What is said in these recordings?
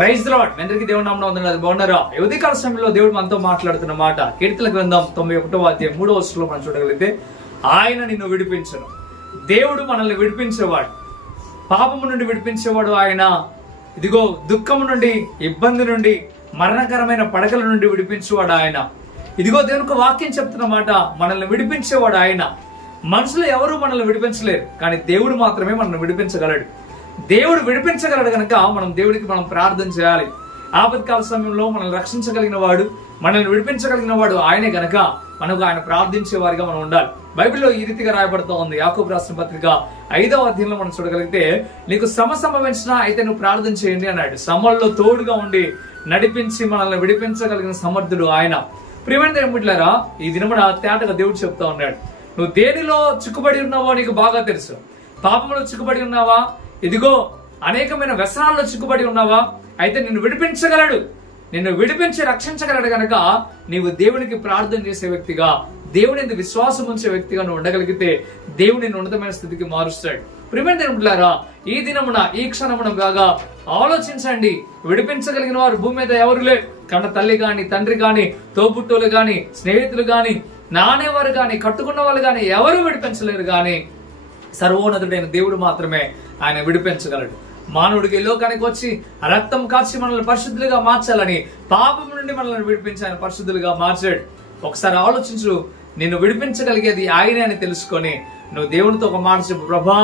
Praise the lord. అందరికీ దేవుని నామమున వందనాలు. బాగున్నారా? ఈ ఉదయకాల సమయంలో దేవుడు మనతో మాట్లాడుతున్న మాట కీర్తన గ్రంథం 91వ అధ్యాయం 3వ వచనంలో మనం చూడగలిగితే, ఆయన నిన్ను విడిపించును. దేవుడు మనల్ని విడిపించేవాడు, పాపము నుండి విడిపించేవాడు ఆయన. ఇదిగో దుఃఖము నుండి, ఇబ్బంది నుండి, మరణకరమైన పడకల నుండి విడిపించేవాడు ఆయన. ఇదిగో దేవునికి వాక్యం చెప్తున్న మాట, మనల్ని విడిపించేవాడు ఆయన. మనుషులు ఎవరు మనల్ని విడిపించలేరు, కానీ దేవుడు మాత్రమే మనల్ని విడిపించగలడు. దేవుడు విడిపించగలడు కనుక దేవుడికి మనం ప్రార్థన చేయాలి. ఆపత్కాల సమయంలో మనల్ని రక్షించగలిగిన వాడు, మనల్ని విడిపించగలిగిన వాడు ఆయనే గనక మనకు ఆయన ప్రార్థించే వారిగా మనం ఉండాలి. బైబిల్లో ఈ రీతిగా రాయబడుతూ ఉంది. యాకోబు రాసిన పత్రిక 5వ అధ్యాయంలో మనం చూడగలిగితే, నీకు శ్రమ సంభవించినా అయితే నువ్వు ప్రార్థన చేయండి అన్నాడు. శ్రమల్లో తోడుగా ఉండి నడిపించి మనల్ని విడిపించగలిగిన సమర్థుడు ఆయన. ప్రియమైన దేవులారా, ఈ దినమున తేటగా దేవుడు చెప్తా ఉన్నాడు, నువ్వు దేనిలో చిక్కుబడి ఉన్నావో నీకు బాగా తెలుసు. పాపంలో చిక్కుబడి ఉన్నావా? ఇదిగో అనేకమైన వ్యసనాల్లో చిక్కుబడి ఉన్నావా? అయితే నిన్ను విడిపించగలడు, నిన్ను విడిపించి రక్షించగలడు గనక నీవు దేవునికి ప్రార్థన చేసే వ్యక్తిగా, దేవుని యందు విశ్వాసం ఉంచే వ్యక్తిగా నువ్వు ఉండగలిగితే దేవుని ఉన్నతమైన స్థితికి మారుస్తాడు. ప్రియమైన దేవులారా, ఈ దినమున ఈ క్షణమున బాగా ఆలోచించండి. విడిపించగలిగిన వారు భూమి మీద ఎవరు లేరు. కన్న తల్లి గాని, తండ్రి గాని, తోబుట్టువులు గాని, స్నేహితులు గాని, నానేవారు గాని, కట్టుకున్న వాళ్ళు గాని ఎవరు విడిపించలేరు. గాని సర్వోన్నతుడైన దేవుడు మాత్రమే ఆయన విడిపించగలడు. మానవుడికి లోకానికి వచ్చి రక్తం కాచి మనల్ని పరిశుద్ధులుగా మార్చాలని, పాపం నుండి మనల్ని విడిపించి ఆయన పరిశుద్ధులుగా మార్చాడు. ఒకసారి ఆలోచించు, నిన్ను విడిపించగలిగేది ఆయనే అని తెలుసుకొని నువ్వు దేవునితో ఒక మాట చెప్పు, ప్రభా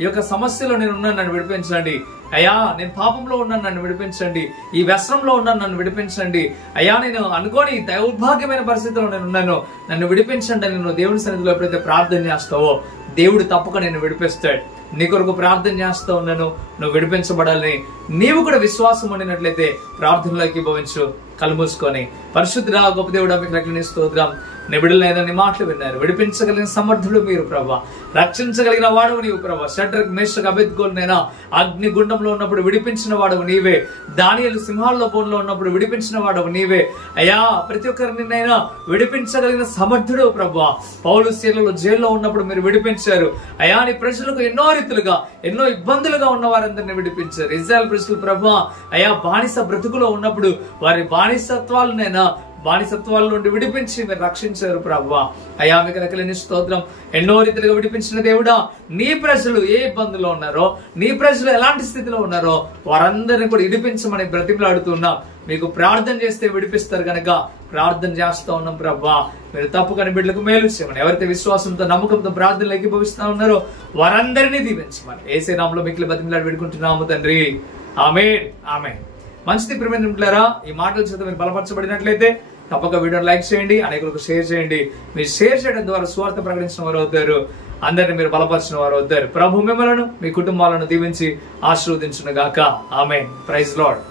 ఈ యొక్క సమస్యలో నేను ఉన్నాను, నన్ను విడిపించండి. అయ్యా నేను పాపంలో ఉన్నాను, నన్ను విడిపించండి. ఈ వ్యసనంలో ఉన్నాను, నన్ను విడిపించండి. అయ్యా నేను అనుకోని దౌర్భాగ్యమైన పరిస్థితిలో నేను ఉన్నాను, నన్ను విడిపించండి అని నువ్వు దేవుని సన్నిధిలో ఎప్పుడైతే ప్రార్థన చేస్తావో దేవుడు తప్పక నేను విడిపిస్తాడు. నీ కొరకు ప్రార్థన చేస్తా ఉన్నాను, నువ్వు విడిపించబడాలని నీవు కూడా విశ్వాసం ఉండినట్లయితే ప్రార్థనలోకి భవించు. కళ్ళు మూసుకొని, పరిశుద్ధుడా గొప్ప దేవుడా మీకు రక్షణ స్తోత్రం. నిబిడలైన నీ మాటలు విన్నారు. విడిపించగలిగిన సమర్థుడు మీరు ప్రభా, రక్షించగలిగిన వాడవు నీవు ప్రభా. షడ్రక్ మేషక్ అబేద్గోనైనా అగ్ని గుండంలో ఉన్నప్పుడు విడిపించిన వాడవు నీవే. దానియేలు సింహాల్లో బోన్లో ఉన్నప్పుడు విడిపించిన వాడవు నీవే. అయ్యా ప్రతి ఒక్కరినైనా విడిపించగలిగిన సమర్థుడు ప్రభా. పౌలు శీలలో జైల్లో ఉన్నప్పుడు మీరు విడిపించారు. అయ్యా నీ ప్రజలకు ఎన్నో రీతులుగా, ఎన్నో ఇబ్బందులుగా ఉన్న వారందరినీ విడిపించారు. ఇజ్రాయెల్ ప్రజలు ప్రభా, అయ్యా బానిస బ్రతుకులో ఉన్నప్పుడు వారి బానిసత్వాల నుండి విడిపించి మీరు రక్షించారు ప్రభా. అయ్యా మీకు రకలేని స్తోత్రం. ఎన్నో రీతిలుగా విడిపించిన దేవుడా, నీ ప్రజలు ఏ ఇబ్బందుల్లో ఉన్నారో, నీ ప్రజలు ఎలాంటి స్థితిలో ఉన్నారో వారందరినీ కూడా విడిపించమని బ్రతిమలాడుతున్నా. మీకు ప్రార్థన చేస్తే విడిపిస్తారు కనుక ప్రార్థన చేస్తా ఉన్నాం ప్రభా. మీరు తప్పుకొని బిడ్డలకు మేలు చేయమని, ఎవరైతే విశ్వాసంతో నమ్మకంతో ప్రార్థనలు ఎక్కిపోయిస్తా ఉన్నారో వారందరినీ దీవించమని యేసే నామములో మిక్కిలి బతిమలాడి వేడుకుంటున్నాము తండ్రి. ఆమేన్, ఆమేన్. మంచిది ప్రియమైన బిడ్డలారా, ఈ మాటల చేత మీరు బలపరచబడినట్లయితే తప్పక వీడియోని లైక్ చేయండి, అనేకులకు షేర్ చేయండి. మీరు షేర్ చేయడం ద్వారా సువార్త ప్రకటించిన వారు అవుతారు, అందరిని మీరు బలపరిచిన వారు అవుతారు. ప్రభు మిమ్మలను, మీ కుటుంబాలను దీవించి ఆశీర్వదించును గాక. ఆమేన్. Praise lord.